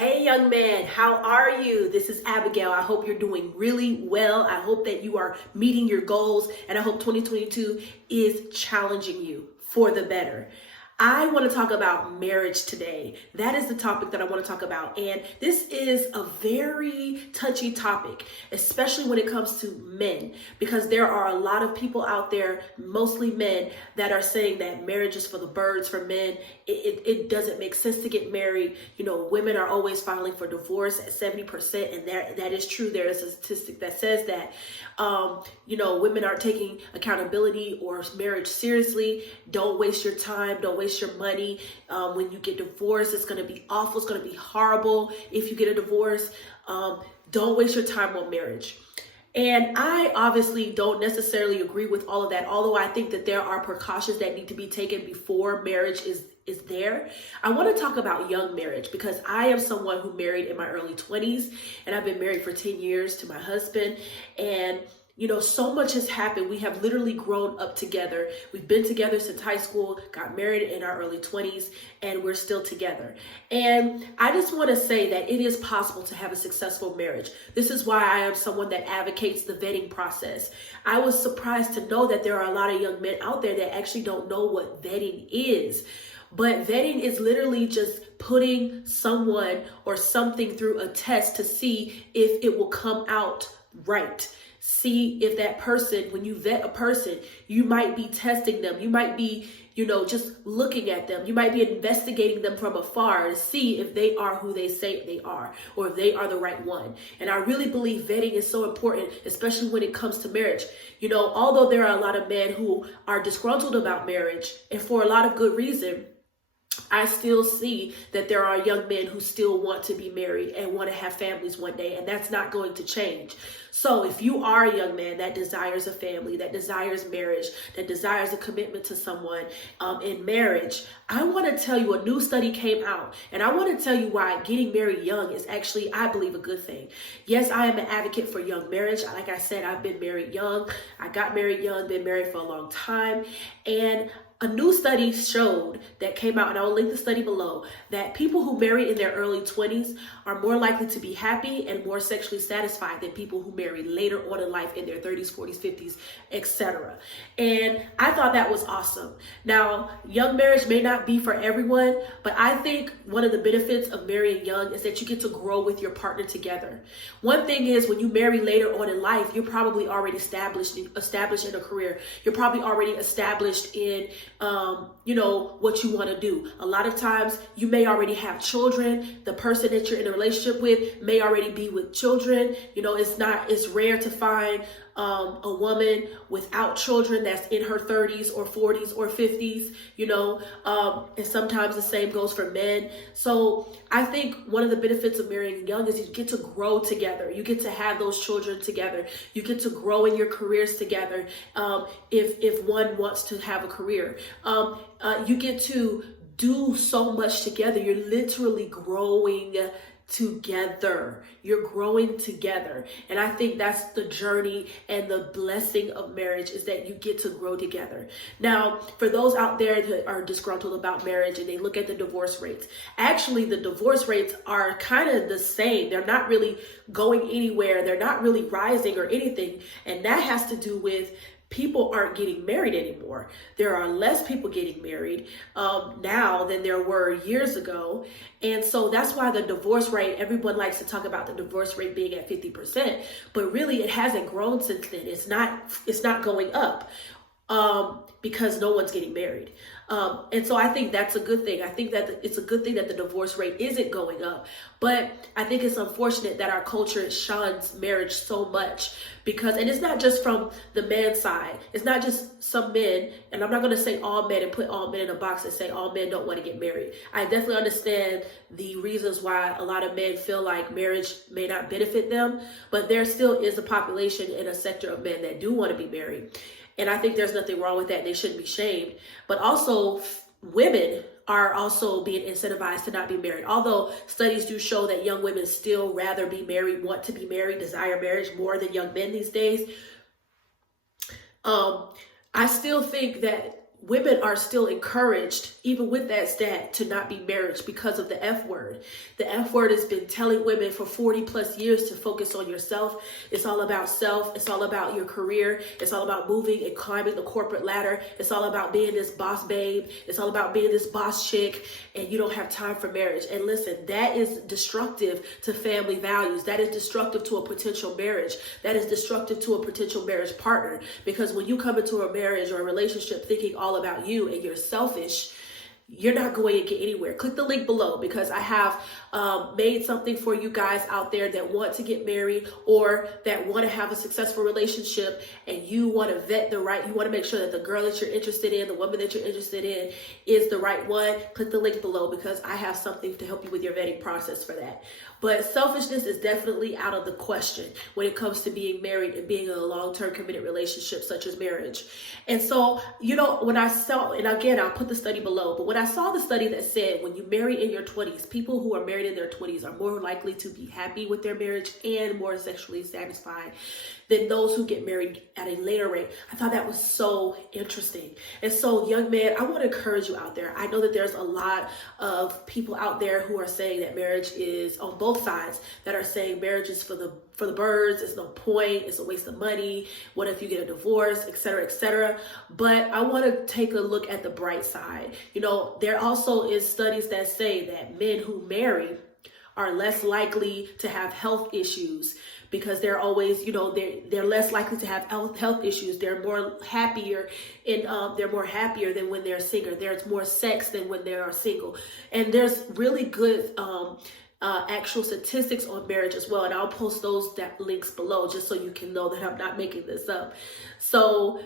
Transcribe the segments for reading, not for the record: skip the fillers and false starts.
Hey, young man, how are you? This is Abigail. I hope you're doing really well. I hope that you are meeting your goals, and I hope 2022 is challenging you for the better. I want to talk about marriage today. That is the topic that I want to talk about. And this is a very touchy topic, especially when it comes to men, because there are a lot of people out there, mostly men, that are saying that marriage is for the birds, for men. It doesn't make sense to get married. You know, women are always filing for divorce at 70%, and that is true. There is a statistic that says that, women aren't taking accountability or marriage seriously. Don't waste your time. Don't waste your money. When you get divorced, it's going to be awful. It's going to be horrible if you get a divorce. Don't waste your time on marriage. And I obviously don't necessarily agree with all of that, although I think that there are precautions that need to be taken before marriage is there. I want to talk about young marriage because I am someone who married in my early 20s, and I've been married for 10 years to my husband. And so much has happened. We have literally grown up together. We've been together since high school, got married in our early 20s, and we're still together. And I just want to say that it is possible to have a successful marriage. This is why I am someone that advocates the vetting process. I was surprised to know that there are a lot of young men out there that actually don't know what vetting is. But vetting is literally just putting someone or something through a test to see if it will come out right. See if that person, when you vet a person, you might be testing them. You might be, just looking at them. You might be investigating them from afar to see if they are who they say they are, or if they are the right one. And I really believe vetting is so important, especially when it comes to marriage. Although there are a lot of men who are disgruntled about marriage, and for a lot of good reason, I still see that there are young men who still want to be married and want to have families one day, and that's not going to change. So if you are a young man that desires a family, that desires marriage, that desires a commitment to someone in marriage, I want to tell you a new study came out, and I want to tell you why getting married young is actually, I believe, a good thing. Yes, I am an advocate for young marriage. Like I said, I've been married young. I got married young, been married for a long time, and a new study showed that came out, and I'll link the study below, that people who marry in their early 20s are more likely to be happy and more sexually satisfied than people who marry later on in life in their 30s, 40s, 50s, etc. And I thought that was awesome. Now, young marriage may not be for everyone, but I think one of the benefits of marrying young is that you get to grow with your partner together. One thing is, when you marry later on in life, you're probably already established in a career. You're probably already established in what you want to do. A lot of times you may already have children. The person that you're in a relationship with may already be with children. It's rare to find a woman without children that's in her 30s or 40s or 50s, and sometimes the same goes for men. So I think one of the benefits of marrying young is you get to grow together. You get to have those children together. You get to grow in your careers together. If one wants to have a career, you get to do so much together. You're literally growing together. You're growing together. And I think that's the journey and the blessing of marriage, is that you get to grow together. Now, for those out there that are disgruntled about marriage and they look at the divorce rates, actually the divorce rates are kind of the same. They're not really going anywhere. They're not really rising or anything. And that has to do with people aren't getting married anymore. There are less people getting married now than there were years ago. And so that's why the divorce rate, everyone likes to talk about the divorce rate being at 50%, but really it hasn't grown since then. It's not going up because no one's getting married. And so I think that's a good thing. I think that it's a good thing that the divorce rate isn't going up. But I think it's unfortunate that our culture shuns marriage so much and it's not just from the man's side. It's not just some men, and I'm not going to say all men and put all men in a box and say all men don't want to get married. I definitely understand the reasons why a lot of men feel like marriage may not benefit them, but there still is a population in a sector of men that do want to be married. And I think there's nothing wrong with that. They shouldn't be shamed. But also, women are also being incentivized to not be married. Although studies do show that young women still rather be married, want to be married, desire marriage more than young men these days. I still think that women are still encouraged, even with that stat, to not be married because of the F word. The F word has been telling women for 40 plus years to focus on yourself. It's all about self. It's all about your career. It's all about moving and climbing the corporate ladder. It's all about being this boss babe. It's all about being this boss chick, and you don't have time for marriage. And listen, that is destructive to family values. That is destructive to a potential marriage. That is destructive to a potential marriage partner. Because when you come into a marriage or a relationship thinking all about you and you're selfish, you're not going to get anywhere. Click the link below, because I have made something for you guys out there that want to get married or that want to have a successful relationship, and you want to vet you want to make sure that the girl that you're interested in, the woman that you're interested in, is the right one. Click the link below, because I have something to help you with your vetting process for that. But selfishness is definitely out of the question when it comes to being married and being in a long-term committed relationship such as marriage. And so, when I saw, and again, I'll put the study below, but when I saw the study that said when you marry in your 20s, people who are married in their 20s are more likely to be happy with their marriage and more sexually satisfied than those who get married at a later rate. I thought that was so interesting. And so, young man, I want to encourage you out there. I know that there's a lot of people out there who are saying that marriage is, on both sides, that are saying marriage is for the birds, it's no point, it's a waste of money, what if you get a divorce, etc., etc. But I want to take a look at the bright side. There also is studies that say that men who marry are less likely to have health issues, because they're always, they're less likely to have health issues. They're more happier, and they're more happier than when they're single. There's more sex than when they are single. And there's really good actual statistics on marriage as well. And I'll post those links below just so you can know that I'm not making this up. So,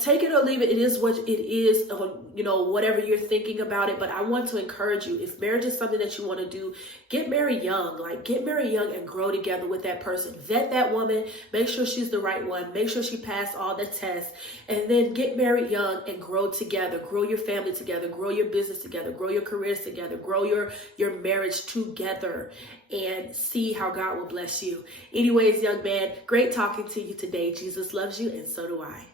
take it or leave it. It is what it is, whatever you're thinking about it. But I want to encourage you, if marriage is something that you want to do, get married young. Get married young and grow together with that person. Vet that woman. Make sure she's the right one. Make sure she passed all the tests. And then get married young and grow together. Grow your family together. Grow your business together. Grow your careers together. Grow your marriage together. And see how God will bless you. Anyways, young man, great talking to you today. Jesus loves you, and so do I.